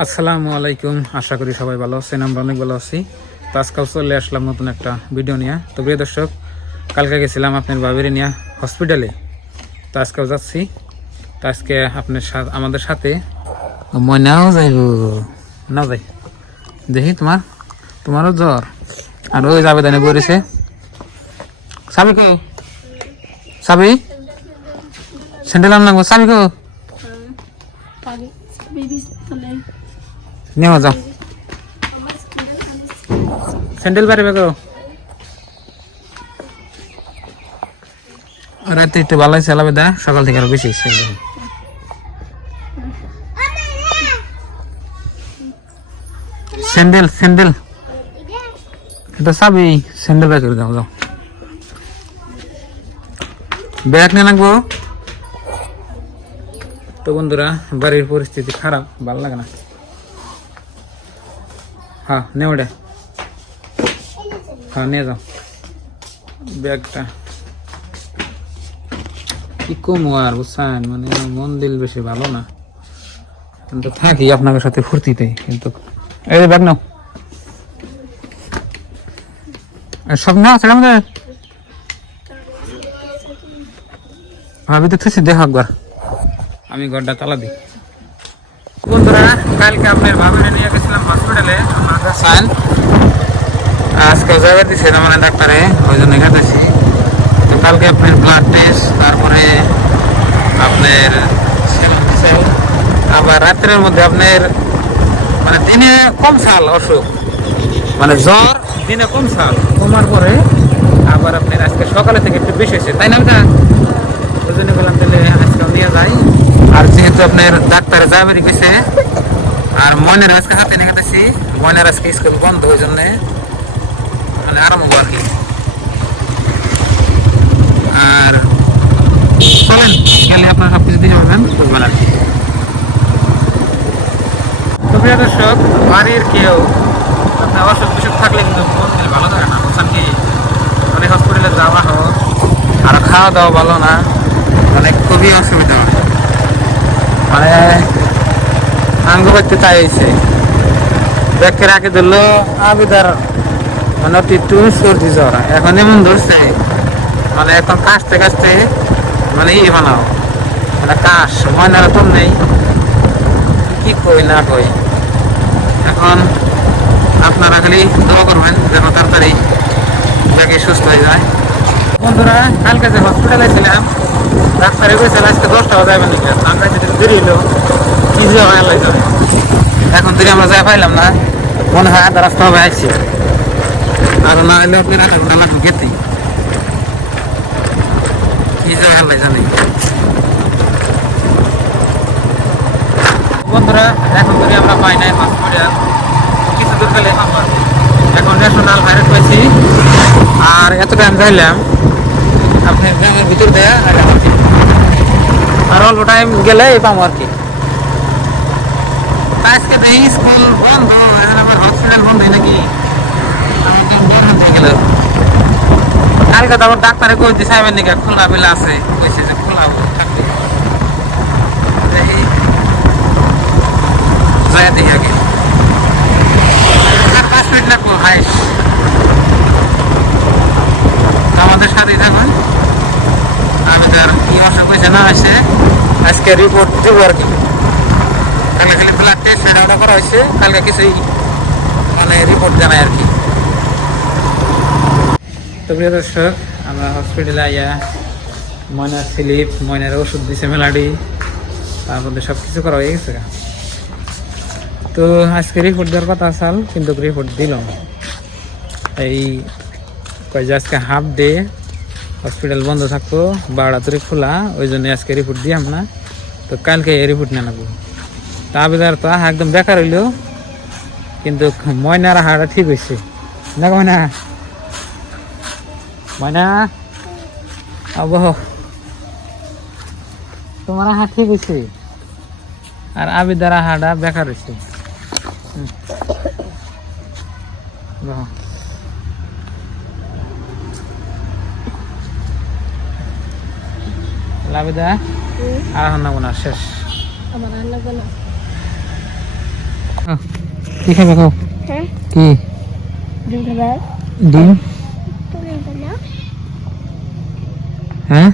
আসসালামু আলাইকুম। আশা করি সবাই ভালো আছেন, আমরা অনেক ভালো আছি। তো আজকাল চলে আসলাম নতুন একটা ভিডিও নিয়ে। তো প্রিয় দর্শক, কালকে গেছিলাম আপনার বাবির নিয়ে হসপিটালে। তো আজকেও যাচ্ছি। তো আজকে আপনার সাথে, আমাদের সাথে ময়নাও যাইব। নাও যাই। দেখি তোমার, তোমারও জ্বর। আর ওই যাবে দানে বলেছে সাবি কো সাবি স্যান্ডেল আন লাগবো সাবি কো. নেওয়া যাও স্যান্ডেল পারিবে গো। রাতে একটু ভালো চালাবে দা সকাল থেকে আরও বেশি স্যান্ডেল স্যান্ডেল স্যান্ডেল। এটা চাবি স্যান্ডেল ব্যাগ করে যাও যাও ব্যাগ নিয়ে লাগবো। তো বন্ধুরা বাড়ির পরিস্থিতি খারাপ ভালো লাগে না। নে ওটা। হ্যাঁ নিয়ে যাও। ব্যাগটা। কি কম আর, বুঝছেন? মানে মন দিল বেশি ভালো না। কিন্তু থাকি আপনাদের সাথে ফুর্তিতে, কিন্তু এই ব্যাগ নাও। সব না সেটা আমাদের ভাবি তো থেছি দেখো একবার। আমি ঘরটা তালা দিই। বন্ধুরা, কালকে আপনার ভাবিনে নিয়ে গেছিলাম হসপিটালে সাইন আজকে যাবে দিছে মানে ডাক্তারে, ওই জন্য গেতেছি তো কালকে আপনার ব্লাড টেস্ট তারপরে আপনার আবার রাত্রের মধ্যে আপনার মানে দিনে কম সাল অসুখ। মানে জ্বর দিনে কম সাল। কমার পরে আবার আপনার আজকে সকালে থেকে একটু বেশি হয়েছে, তাই না ওই জন্য বললাম তাহলে আজকে নিয়ে যাই। আর যেহেতু আপনার ডাক্তারে যাবে গেছে আর ময়নের আজকে হাতে নিয়ে গেতেছি ময়নের আজকে স্কুল বন্ধ ওই জন্যে মানে আরাম হব আর কি আর চলেন গেলে আপনারা সব কিছু দিয়ে পাবেন বুঝবেন আর কি তো প্রিয় দর্শক বাড়ির কেউ আপনার অসুখ বিসুখ থাকলে কিন্তু মন দিলে ভালো থাকে না বুঝছেন কি মানে হসপিটালে যাওয়া হোক আর খাওয়া দাওয়া ভালো না মানে খুবই অসুবিধা হয় মানে আঙ্গ তাই হয়েছে ব্যাগকে রাখে ধরলো আবিদার মানে অতি সর্দি জ্বর এখন এমন ধরছে মানে এখন কাশতে কাশতে মানে ই বানাও। মানে কাশ, ময়নার কম নেই। কি কই না কই। এখন আপনারা খালি দোয়া করবেন যেন তাড়াতাড়ি ব্যাগে সুস্থ হয়ে যায়। বন্ধুরা, কালকে যে হসপিটালে ছিলাম, ডাক্তারে কইছিল আজকে দশটা বাজে যাবেন নাকি আমরা যেটা দেরি কি যে হয় আল্লাহ। এখন থেকে আমরা যাই পাইলাম না। মনে হয় আধা রাস্তা হবে আসছি আর না হলে আপনি আধা ঘণ্টা লাগবে গেতে কি যে আল্লাহ জানে। বন্ধুরা, এখন থেকে আমরা পাই নাই হসপিটাল কিছু দূর গেলে এখন ন্যাশনাল ভাইরাস পাইছি। আর এত টাইম যাইলাম। আপনি গ্রামের ভিতর দেয়া, আর অল্প টাইম গেলে এই পাবো আর কি। আজকে স্কুল বন্ধ আবার বন্ধ নাকি? ডাক্তারে দিছে নাকি খোলা বেলা আছে। কইছে যে খোলা থাকবে দেখি। আগে। হাইস। আমাদের সাথেই থাকুন। আমি তো আর কি অসুখ হয়েছে না হয়েছে আজকে রিপোর্ট দেবো আর কি। কালকে খালি টেস্ট সেটা ওটা করা হয়েছে। কালকে কিছুই মানে রিপোর্ট জানাই আর কি। তো প্রিয় দর্শক, আমরা হসপিটালে আইয়া ময়নার স্লিপ, ময়নার ওষুধ দিছে মেলাডি। তার সব কিছু করা হয়ে গেছে তো আজকে রিপোর্ট দেওয়ার কথা আসাল, কিন্তু রিপোর্ট দিল এই কয় আজকে হাফ ডে হসপিটাল বন্ধ থাকতো বারোটা তরি খোলা, ওই জন্য আজকে রিপোর্ট দিয়াম না। তো কালকে রিপোর্ট নিয়ে নেব। তা আবেদার তো আহা একদম বেকার হইল। কিন্তু ময়নার আহাটা ঠিক হয়েছে না ময়না। ময়না। আবহ। তোমার আহা ঠিক হয়েছে আর আবিদার আহাটা বেকার হয়েছে। লাবিদা আর হান্না বোনা শেষ। gano'n. কি খাবে খাও? হ্যাঁ। কি? ডিম হ্যাঁ?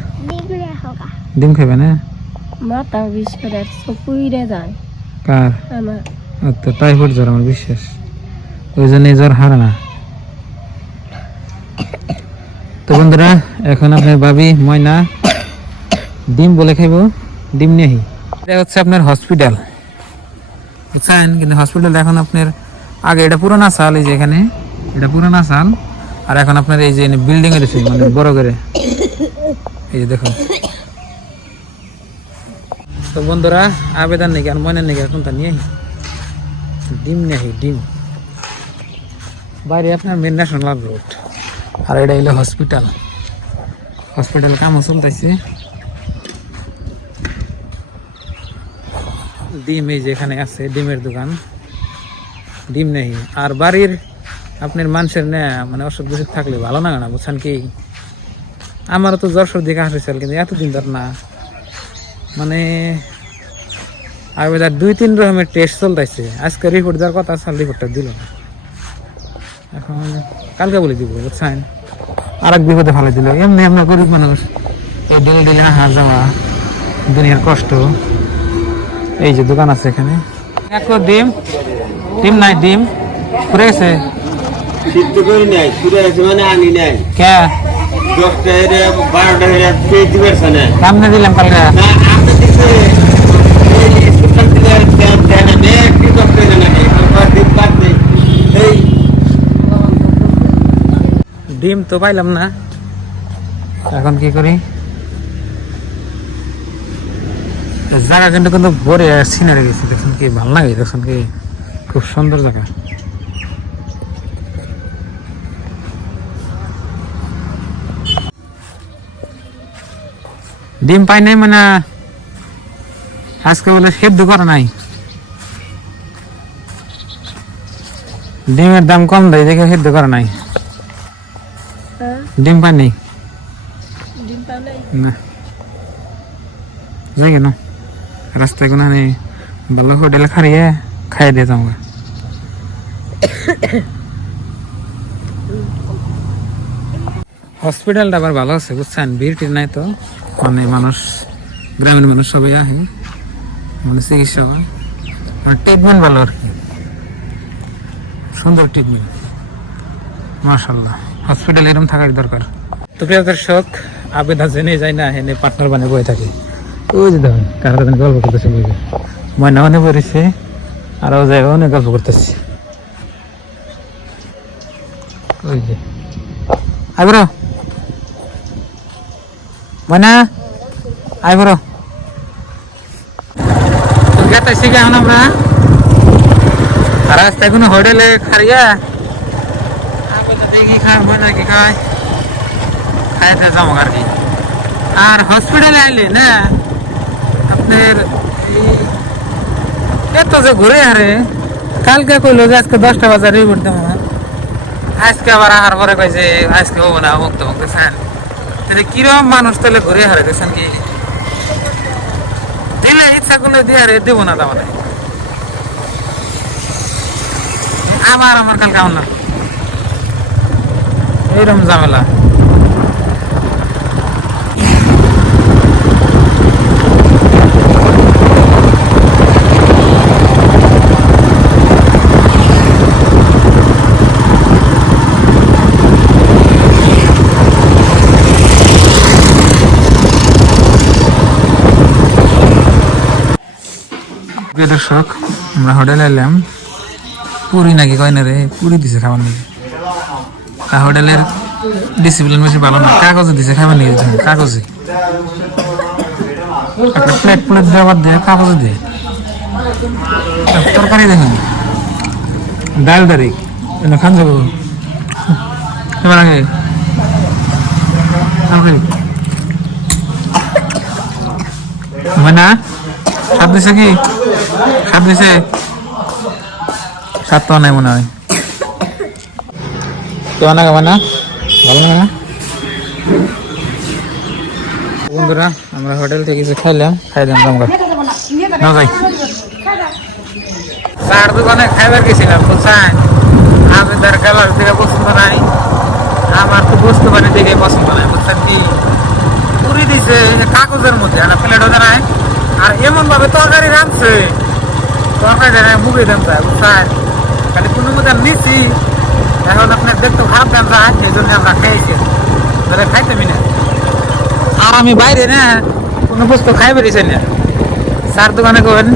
ডিম খাবে না? মাথা বিষ করে যায়। কার? আমার। আচ্ছা টাইফয়েড জ্বর আমার বিশ্বাস। ওই জন্য জ্বর হারে না। তো বন্ধুরা এখন আপনার ভাবি ময়না ডিম বলে খাইব। ডিম নেই এটা হচ্ছে আপনার হসপিটাল। বুঝছেন কিন্তু হসপিটাল এখন আপনার আগে এটা পুরোনো সাল এই যে এখানে এটা পুরোনো সাল আর এখন আপনার এই যে বিল্ডিং এর মানে বড় করে। এই যে দেখুন। তো বন্ধুরা আবেদন নাকি আর ময়না নাকি এখন তা নিয়ে ডিম আহি, ডিম। বাইরে আপনার মেন ন্যাশনাল রোড আর এটা হলো হসপিটাল হসপিটাল কাম চলতেছে ডিম এই যে এখানে আছে, ডিমের দোকান। ডিম নেই। আর বাড়ির আপনার মানুষের না মানে অসুখ বিসুখ থাকলে ভালো না না বুঝছেন কি? আমারও তো জ্বর সর্দি কাশ হয়েছিল কিন্তু এতদিন ধর না। মানে আবেদার দুই, তিন রকমের টেস্ট চলতেছে। আজকে রিপোর্ট দেওয়ার কথা আসলে রিপোর্টটা দিল না। এখন কালকে বলে দিব, বুঝছেন? আর এক বিপদে ফেলে দিল। এমনি আমরা গরিব মানুষ, এই ডেলি ডেলি আহা যাওয়া, দুনিয়ার কষ্ট। এই যে দোকান আছে এখানে। এক ডিম ডিম নাই ডিম। ঘুরে গেছে। মানে সামনে দিলাম কালকে। ডিম তো পাইলাম না। এখন কি করি? জায়গা কিন্তু কিন্তু ভরে সিনারি গেছে দেখুন কি ভালো লাগে দেখুন কি খুব সুন্দর জায়গা। ডিম পাই নাই মানে আজকে বলে সেদ্ধ করা নাই। ডিমের দাম কম দেয় দেখে সেদ্ধ করা নাই। হ্যাঁ? ডিম পানি ডিম পালে না। যাই কেন রাস্তায় কোনো নেই ভালো হোটেলে খারিয়ে খাই দিয়ে যাব হসপিটালটা আবার ভালো আছে, বুঝছেন? ভিড় নাই তো। মানে মানুষ, গ্রামের মানুষ সবাই আহে। মানে চিকিৎসা হয় আর ট্রিটমেন্ট ভালো আর কি। সুন্দর ট্রিটমেন্ট মাশাল্লাহ। হসপিটাল এরকম থাকার দরকার। তো প্রিয় দর্শক, আবেদা জেনে যায় না, এনে পার্টনার বানিয়ে বয়ে থাকে। ওই যে দেখুন কারা কারা গল্প করতেছে বই ময়না অনেক পড়েছে আর ও জায়গা অনেক গল্প করতেছে। ওই যে। আইবর ময়না আইবর গেতে শিখে এখন আমরা। রাস্তায় কোনো হোটেলে খারিয়া দেখি খায় ময়না কি খায়? খাইতে যাব আর কি। আর হসপিটালে আইলে না? আপনার এত যে ঘুরে হারে, কালকে কইলো যে আজকে দশটা বাজার রিপোর্ট দেবো আজকে আবার আহার পরে কইছে, আজকে হব না মুক্ত মুক্ত স্যার তাহলে কিরম মানুষ তাহলে ঘুরে হারে দেখছেন কি? দিলে ইচ্ছা করলে দিয়ে হারে, দেবো না মানে আবার আমার কালকে আমার না এইরকম ঝামেলা। প্রিয় দর্শক, আমরা হোটেলে এলাম। পুরি নাকি কয় না রে? পুরি দিছে খাবার নাকি? তা হোটেলের ডিসিপ্লিন বেশি ভালো না। কাগজে দিছে, খাবার নাকি কাগজে একটা প্লেট প্লেট দেওয়ার দিয়ে কাগজে দিয়ে। তরকারি দেখুন। ডাল ডারি খান যাব। এবার আগে মানে দিছে কি? স্বাদ দিছে স্বাদ তো নাই মনে হয়। কেমন না কেমন না? ভালো না? বন্ধুরা আমরা হোটেল থেকে কিছু খাইলাম খাইলাম আমরা না যাই। চার দোকানে খাইবার গেছিলাম বুঝছেন? আমি তার কালার দিকে পছন্দ নাই। আমার তো বস্তু বানি দিকে পছন্দ নাই বুঝছেন কি? পুরি দিছে কাগজের মধ্যে একটা প্লেট হতে নাই। আর এমন ভাবে তরকারি রাঁধছে। খালি কোনো এখন আপনার দেখতে আমরা আর আমি বাইরে না, কোনো বস্তু খাই বেরিয়েছি না। চার দোকানে করেন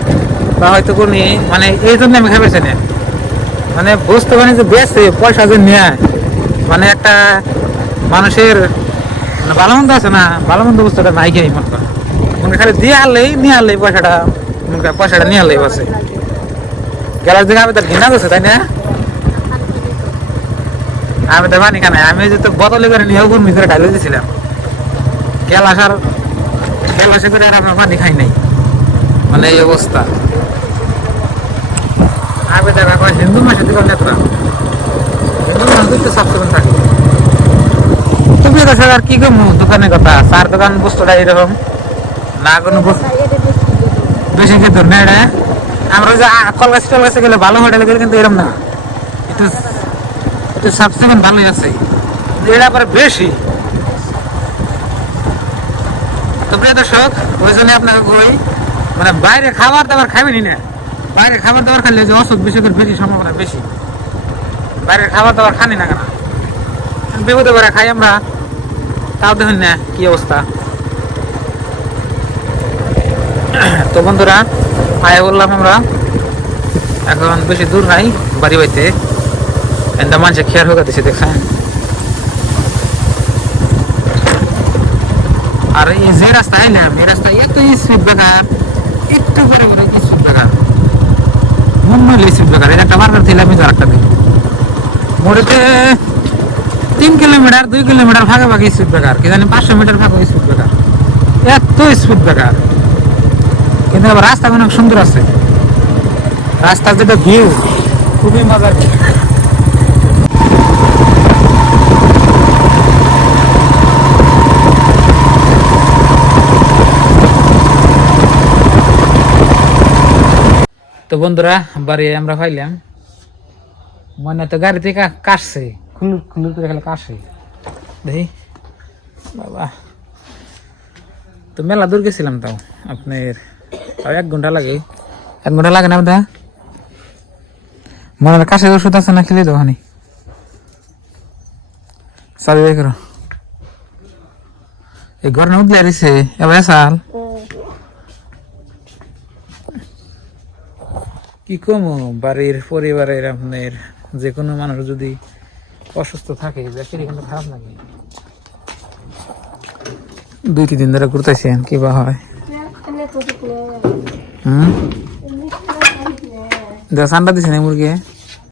বা হয়তো কোন মানে এই জন্য আমি খাই না। মানে বস্তু যে বেচে, পয়সা যে নেয় মানে একটা মানুষের মানে ভালো মন্দ আছে না ভালো মন্দ বস্তুটা নাই খেয়ে মনে করেন। মনে খালি দিয়ে আনলেই, নিয়ে আনলেই পয়সাটা, মনে পয়সাটা নিয়ে আনলেই বসে গেলার দিকে আমি তো ঘৃণা করছে তাই না? আমি তো মানি কেন আমি যে তো বোতলে করে নিয়েও গুড় মিশরে ঢালে দিয়েছিলাম। গেল আসার গেল আসে করে আর আমরা পানি খাই নাই। মানে এই অবস্থা। আমি দেখা কয় হিন্দু মাসে দিকে নেত্রা হিন্দু মাস দিতে সবসময় থাকে। তুমি কাছে আর কি কমু দোকানের কথা চার দোকান বস্তুটা এরকম না কোনো বস্তু বেশি খেতে না এটা? আমরা যে গেলে ভালো হোটেলে গেলে কিন্তু না। একটু একটু ভালোই আছে। বেশি। তো প্রিয় দর্শক, ওই জন্য আপনাকে কই মানে বাইরে খাবার দাবার খাবেনি না। বাইরে খাবার দাবার খাইলে যে অসুখ বিসুখের বেশি সম্ভাবনা বেশি। বাইরের খাবার দাবার খানি না কেন? বিপদে করে খাই আমরা। তাও দেখুন না কি অবস্থা। তো বন্ধুরা আয় বললাম আমরা, এখন বেশি দূর নাই, বাড়ি বাড়িতে। এন্দা মানুষে খেয়ার হোক দিছে দেখছেন? আর এই যে রাস্তা এলাম এই রাস্তা এত স্পিড বেকার একটু করে করে স্পিড বেকার মন নইলে স্পিড ব্রেকার এটা একটা বারবার ছিল আমি তো আরেকটা দিই। মোড়েতে তিন কিলোমিটার, দুই কিলোমিটার ভাগে ভাগে স্পিড বেকার কি জানি পাঁচশো মিটার ভাগে স্পিড বেকার এত স্পিড ব্রেকার কিন্তু আবার রাস্তা অনেক সুন্দর আছে। রাস্তার যেটা ভিউ, খুবই মজার তো বন্ধুরা, বাড়ি আমরা পাইলাম। মনে তো গাড়ি থেকে কাটছে, খুলুর খুলুর করে খেলে কাটছে। দেখি, বাবা। তো মেলা দূর গেছিলাম তাও, আপনার এক ঘণ্টা লাগে। এক ঘণ্টা লাগে না দা মনে হয় কাশের ওষুধ আছে না খেলে ওখানে চাবি বাই করো। এই ঘর না উঠলে এবার সাল কি কম বাড়ির পরিবারের আপনার যে কোনো মানুষ যদি অসুস্থ থাকে ব্যাপারে কিন্তু খারাপ লাগে। দুই তিন দিন ধরে ঘুরতেছেন কি বা হয় হুম ঠান্ডা দিছে না মুরগি